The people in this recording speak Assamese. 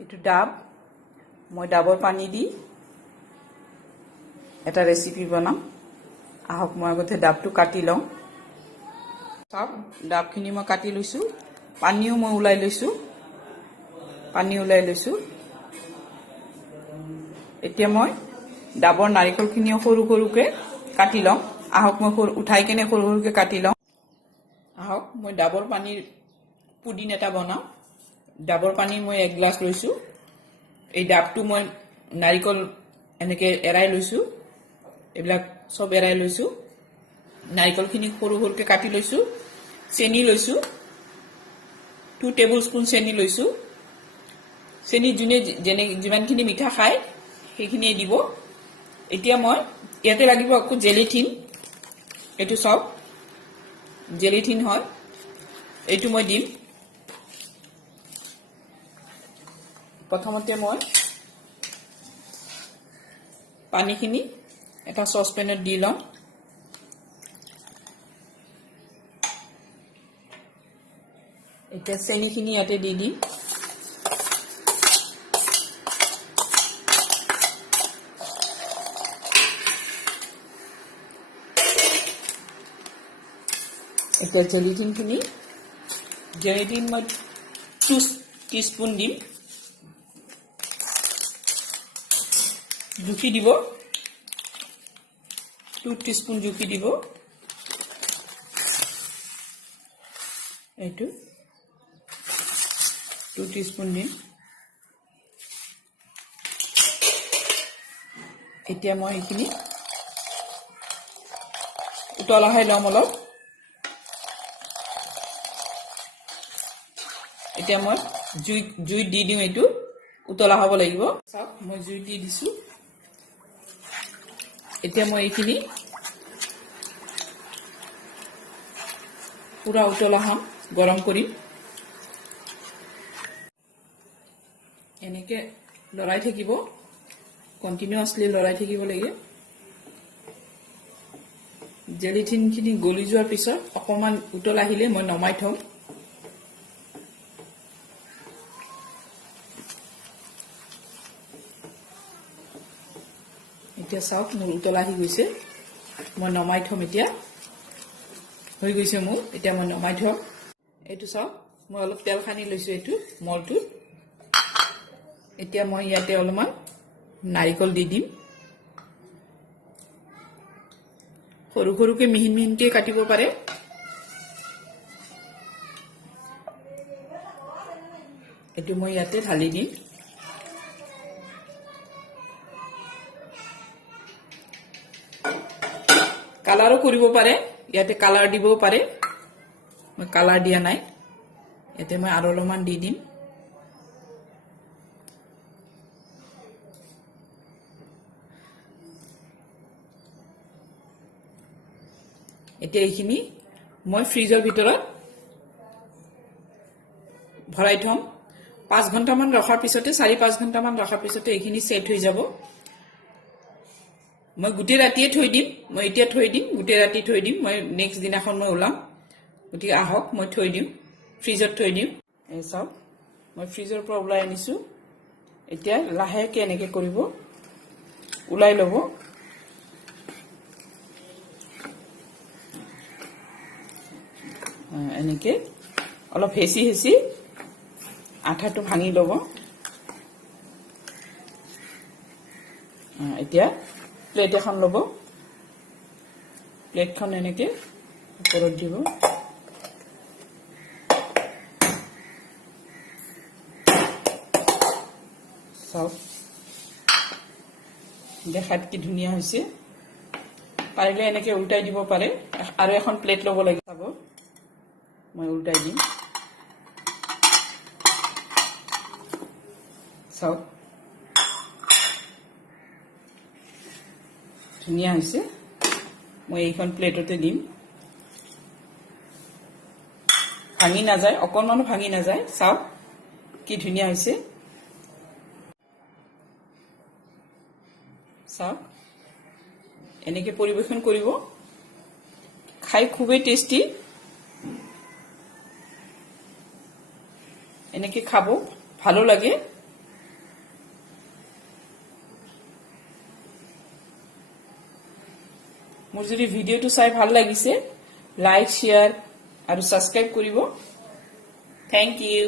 এইটো ডাব মই ডাবৰ পানী দি এটা ৰেচিপি বনাম আহক মই আগতে ডাবটো কাটি লওঁ সব ডাবখিনি মই কাটি লৈছো পানীও মই উলাই লৈছো এতিয়া মই ডাবৰ নাৰিকলখিনিও সৰু সৰুকে কাটি লওঁ আহক মই উঠাই কেনে সৰু সৰুকে কাটি লওঁ আহক মই ডাবৰ পানীৰ পুডিং এটা বনাম ডাবৰ পানী মই 1 গ্লাস লৈছো এই ডাবটো মই নাৰিকল এনেকে এৰাই লৈছো এবিলাক সব এৰাই লৈছো নাৰিকলখিনি সৰু সৰুকে কাটি লৈছো চেনি লৈছো 2 টেবিলস্পুন চেনি লৈছো চেনি জুনে যেনে যিমানখিনি মিঠা খায় সেইখিনি দিব এতিয়া মই ইয়াতে লাগিব আকো জেলিটিন এটো সব জেলিটিন হয় এটো মই দিম প্ৰথমতে মই পানীখিনি এটা সসপেনত দি লম এতিয়া চেনিখিনি ইয়াতে দি দিম এতিয়া জেলিটিন মই 2 টিস্পুন দিম জুখি দিব 2 টিস্পুন জুখি দিব এইটো 2 টিস্পুন দিম এতিয়া মই এইখিনি উতলা হৈ লম অলপ এতিয়া মই জুই দি দিম এইটো উতলা হ'ব লাগিব সব মই জুই দি দিছো এতিয়া মই এইখিনি পুৰা উতলা হম গৰম কৰিম এনেকে লৰাই থাকিব কন্টিনিউয়াসলি লৰাই থাকিব লাগে জেলিটিনখিনি গলি যোৱাৰ পিছত অকমান উতলা আহিলে মই নমাই থম এতিয়া চাওক মোৰ উতলা আহি গৈছে মই নমাই থম এতিয়া হৈ গৈছে মোৰ এতিয়া মই নমাই থম এইটো চাওক মই অলপ তেল খানি লৈছো এইটো মলটো এতিয়া মই ইয়াতে অলপমান নাৰিকল দি দিম সৰু সৰুকে মিহিন মিহিনকে কাটিব পাৰে এইটো মই ইয়াতে ঢালি দিম কালাৰও কৰিব পাৰে ইয়াতে কালাৰ দিবও পাৰে মই কালাৰ দিয়া নাই ইয়াতে মই আৰু অলপমান দি দিম এতিয়া এইখিনি মই ফ্ৰিজৰ ভিতৰত ভৰাই থম 5 ঘণ্টা মান ৰখাৰ পিছতে 4-5 ঘণ্টা মান ৰখাৰ পিছতে এইখিনি সেট হৈ যাব মই গুটে ৰাতিয়ে থৈ দিম মই এতিয়া থৈ দিম গুটে ৰাতি থৈ দিম মই নেক্সট দিনাখন মই ওলাম গুটি আহক মই থৈ দিম ফ্ৰিজত থৈ দিম এই সব মই ফ্ৰিজৰ পৰা ওলাই আনিছো এতিয়া লাহেকে এনেকে কৰিব ওলাই লব এনেকে অলপ হেসি হেসি আঠাটো ভাঙি লব এতিয়া প্লেট এখন লব প্লেটখন এনেকে ওপৰত দিব সব দেখাত কি ধুনিয়া হৈছে পাৰিলে এনেকে উল্টাই দিব পাৰে আৰু এখন প্লেট লব লাগিব চাব মই উল্টাই দিম সব ধুনিয়া হৈছে মই এইখন প্লেটতে দিম ভাঙি না যায় অকনমানো ভাঙি না যায় চাওক কি ধুনিয়া হৈছে চাওক এনেকে পরিবেশন কৰিব খাই খুবই টেস্টি এনেকে খাবো ভালো লাগে মোৰ যদি ভিডিওটো চাই ভাল লাগিছে লাইক শেয়াৰ আৰু সাবস্ক্ৰাইব কৰিব থ্যাংক ইউ